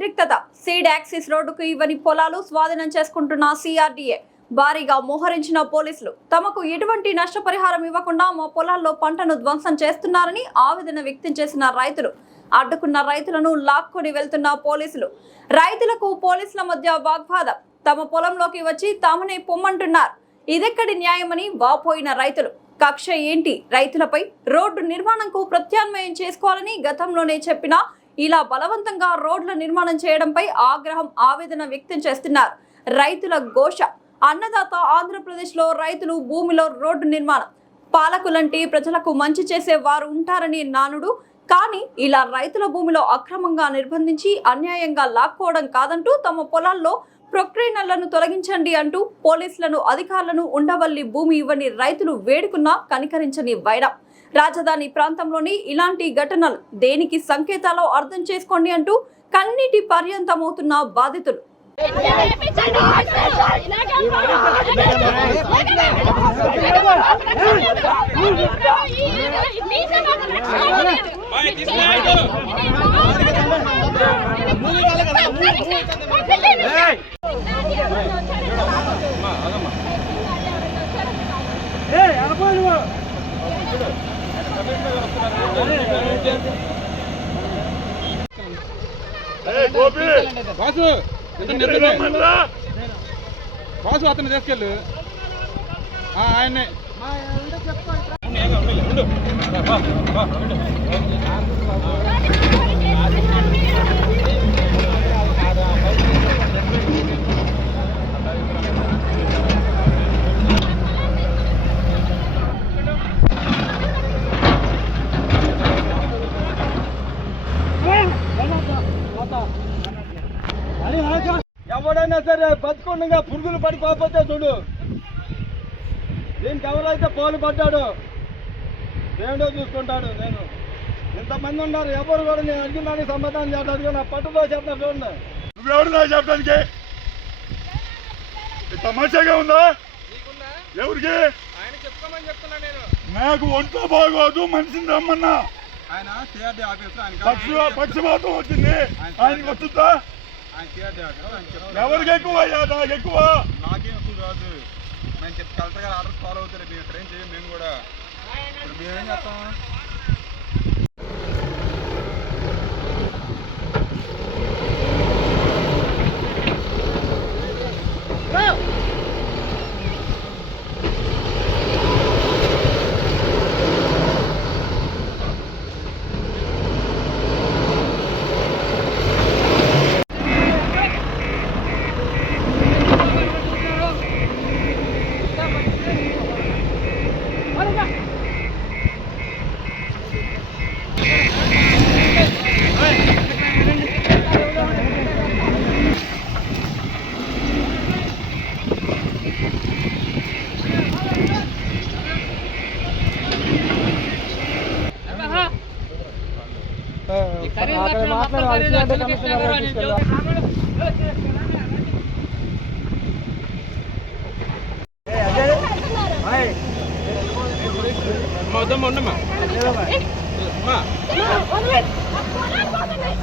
ఉద్రిక్తత. Seed axis రోడ్డుకు ఇవ్వని పొలాలు స్వాధీనం చేసుకుంటున్న సిఆర్డీఏ. భారీగా మోహరించిన పోలీసులు. తమకు ఎటువంటి నష్టపరిహారం ఇవ్వకుండా మా పొలాల్లో పంటను ధ్వంసం చేస్తున్నారని ఆవేదన వ్యక్తం చేసిన రైతులు. అడ్డుకున్న రైతులను లాక్కొని వెళ్తున్న పోలీసులు. రైతులకు పోలీసుల మధ్య వాగ్వాదం. తమ పొలంలోకి వచ్చి తామనే పొమ్మంటున్నారు. ఇదెక్కడి న్యాయమని వాపోయిన రైతులు. కక్ష ఏంటి రైతులపై? రోడ్డు నిర్మాణంకు ప్రత్యామ్నాయం చేసుకోవాలని గతంలోనే చెప్పినా ఇలా బలవంతంగా రోడ్ల నిర్మాణం చేయడంపై ఆగ్రహం, ఆవేదన వ్యక్తం చేస్తున్నారు రైతుల ఘోష. అన్నదాత ఆంధ్రప్రదేశ్లో రైతులు భూమిలో రోడ్డు నిర్మాణం. పాలకులంటే ప్రజలకు మంచి చేసే వారు ఉంటారని నానుడు. కానీ ఇలా రైతుల భూమిలో అక్రమంగా నిర్బంధించి అన్యాయంగా లాక్కోవడం కాదంటూ తమ పొలాల్లో ప్రొక్లైనర్లను తొలగించండి అంటూ పోలీసులను, అధికారులను ఉండవల్లి భూమి ఇవ్వని రైతులు వేడుకున్నా కనికరించని వైరం. రాజధాని ప్రాంతంలోని ఇలాంటి ఘటనలు దేనికి సంకేతాలో అర్థం చేసుకోండి అంటూ కన్నీటి పర్యంతమవుతున్న బాధితులు. బాసు అతను తీసుకెళ్ళు ఆయన్ని. ఎవడైనా సరే బతుకుండగా పురుగులు పడిపోతే చూడు, దీనికి ఎవరైతే పాలు పడ్డాడో దేవుడో చూసుకుంటాడు. నేను ఇంతమంది ఉన్నారు, ఎవరు కూడా నేను అడిగిన దానికి సమాధానం చేయడానికి నా పట్టుతో చెప్తా చూడండి. నువ్వెవరు నాకు చెప్పడానికి? తమాషాగా ఉందా? ఎవరికి? నాకు ఒంట్లో బాగోదు, మనిషిని రమ్మన్నా. పక్షపాతం వచ్చింది, ఆయనకి వస్తుందా? ఎవరికి ఎక్కువ? నాకు ఎక్కువ. నాకేం ఎక్కువ కాదు. మేము కలెక్టర్ గారు ఆర్డర్ ఫాలో అవుతారు. మేము ఇక్కడ ఏం చేయం. మేము కూడా ఇప్పుడు మేమేం చేస్తాం?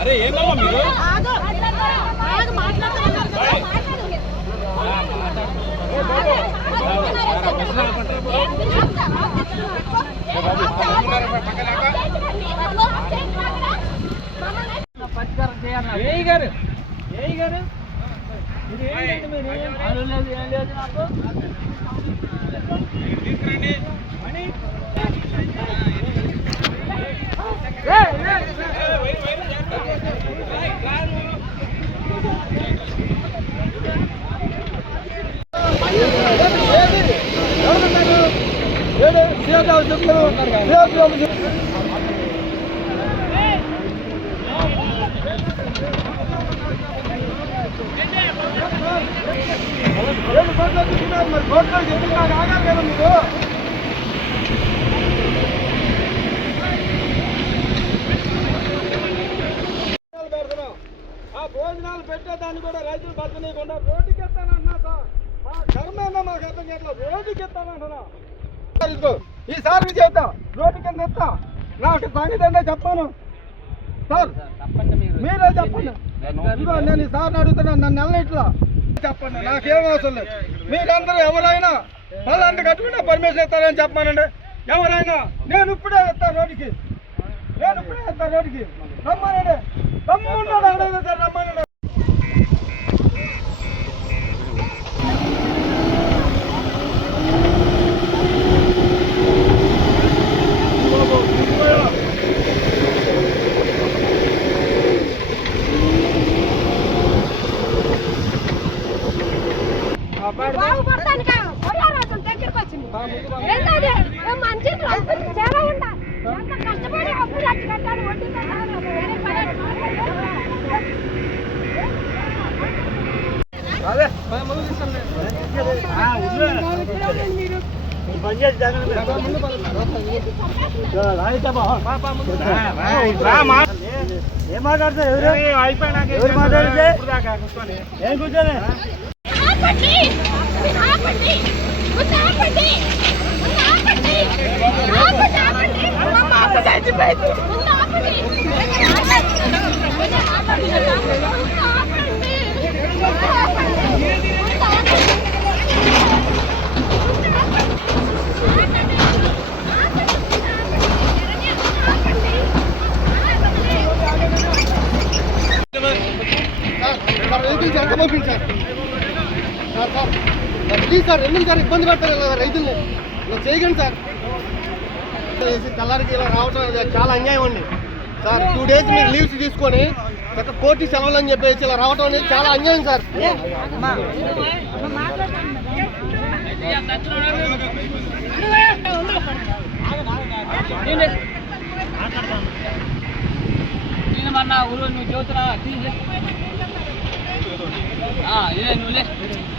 అరే ఏంటమ్మా మీరు? తీసుకురండి. భోజనాలు పెట్టేదాన్ని కూడా రైతులు బతకనీయకుండా రోడ్డుకి ఎత్తానన్నా సార్. మా కర్మేందో మాకు అర్థం చేయట్లేదు. రోడ్డుకి ఎత్తానంటున్నా. ఈసారి చేద్దాం, రోడ్డు కింద ఎత్తా. నాకు సంగతి అంటే చెప్పాను సార్, మీరే చెప్పండి. ఇదిగో నేను ఈ సార్ని అడుగుతున్నాను, నన్ను నెల ఇట్లా చెప్పండి, నాకేం అవసరం లేదు. మీరందరూ ఎవరైనా వాళ్ళంతా కట్టుకుంటే పర్మిషన్ ఇస్తారని చెప్పానండి. ఎవరైనా నేను ఇప్పుడే ఇస్తాను రోడ్డుకి, రమ్మానండి, రమ్మున్నాడు ఎవరైనా సరే రమ్మానండి. ఏం మాట్లాడతారు ఎవరు మాట్లాడితే ఏం కూర్చొని ప్లీజ్ సార్, ఎందుకు సార్ ఇబ్బంది పెడతారు ఇలా రైతుల్ని? ఇలా చేయకండి సార్. తెల్లారికి ఇలా రావటం అనేది చాలా అన్యాయం అండి సార్. 2 days మీరు లీవ్స్ తీసుకొని కోర్టు సెలవులు అని చెప్పేసి ఇలా రావటం అనేది చాలా అన్యాయం సార్.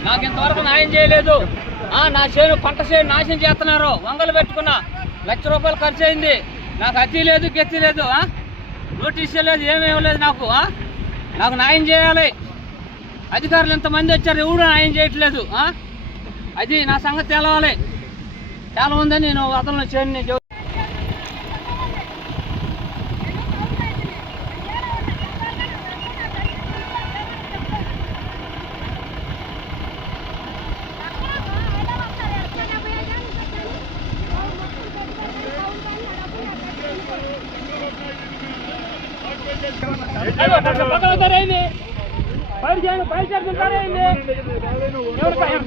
నాకు ఇంతవరకు న్యాయం చేయలేదు. నా చేను పంట చేను నాశనం చేస్తున్నారు. వంగలు పెట్టుకున్నా, ₹1,00,000 ఖర్చు అయింది. నాకు అతి లేదు, గెత్తి లేదు, నోటీస్ లేదు, ఏమేమి లేదు. నాకు న్యాయం చేయాలి. అధికారులు ఇంతమంది వచ్చారు, ఎవరు న్యాయం చేయట్లేదు. అది నా సంగతి తెలవాలి. చాలా ఉందని నేను అతను చేను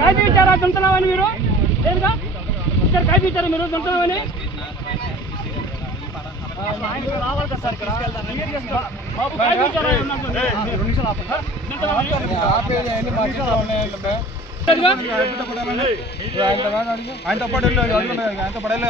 కాయలు ఇచ్చారా దుంతున్నామని మీరు? దేనిగా ఇక్కడ కాయలు ఇచ్చారా మీరు దుంతున్నామని? రావాలి కదా సార్, బాబు కాయలు ఇచ్చారా? ఆయనతో పడేళ్ళు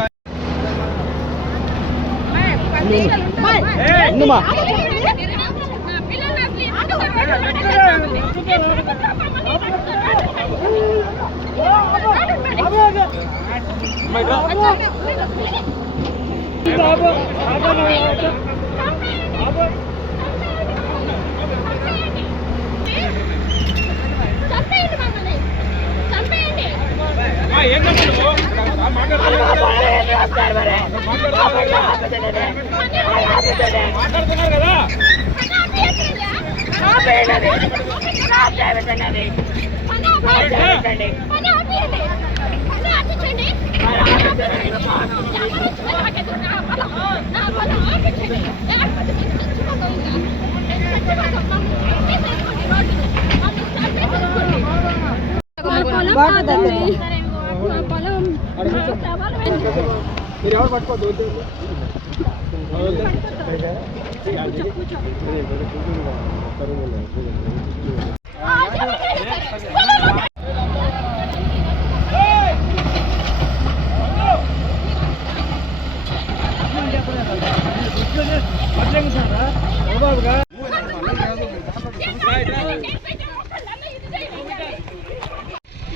మాట్లాడుతున్నారు కదా. మీరు ఎవరు పట్టుకోవద్దు.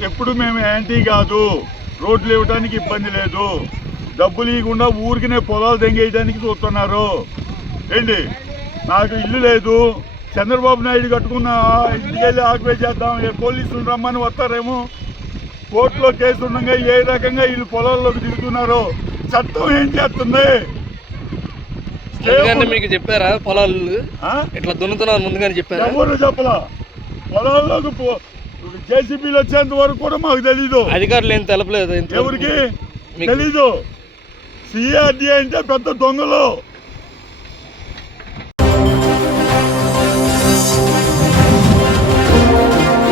ఎప్పుడు మేము యాంటీ కాదు, రోడ్లు ఇవ్వడానికి ఇబ్బంది లేదు. డబ్బులు ఇవ్వకుండా ఊరికినే పొలాలు దెంగేయడానికి చూస్తున్నారు ఏంటి? నాకు ఇల్లు లేదు, చంద్రబాబు నాయుడు కట్టుకున్న ఇంటికి వెళ్ళి ఆక్యుపై చేద్దాం, పోలీసులు రమ్మని వస్తారేమో, కోర్టులో కేసు ఉండగా ఏ రకంగా వీళ్ళు పొలాల్లోకి తిరుగుతున్నారో చట్టం ఏం చేస్తుంది? ముందుగానే మీకు చెప్పారా పొలాలు ఆ? ఇట్లా దున్నుతున్నారు ముందుగానే చెప్పారా? ఎవరు చెప్పలా. పొలాల్లోకి జేసీబీలు వచ్చేంత వరకు కూడా మాకు తెలీదు. అధికారులు ఏం తెలపలేదు ఇంతవరకు. ఎవరికి మీకు- తెలీదు. సిఆర్డీ అంటే పెద్ద దొంగలు.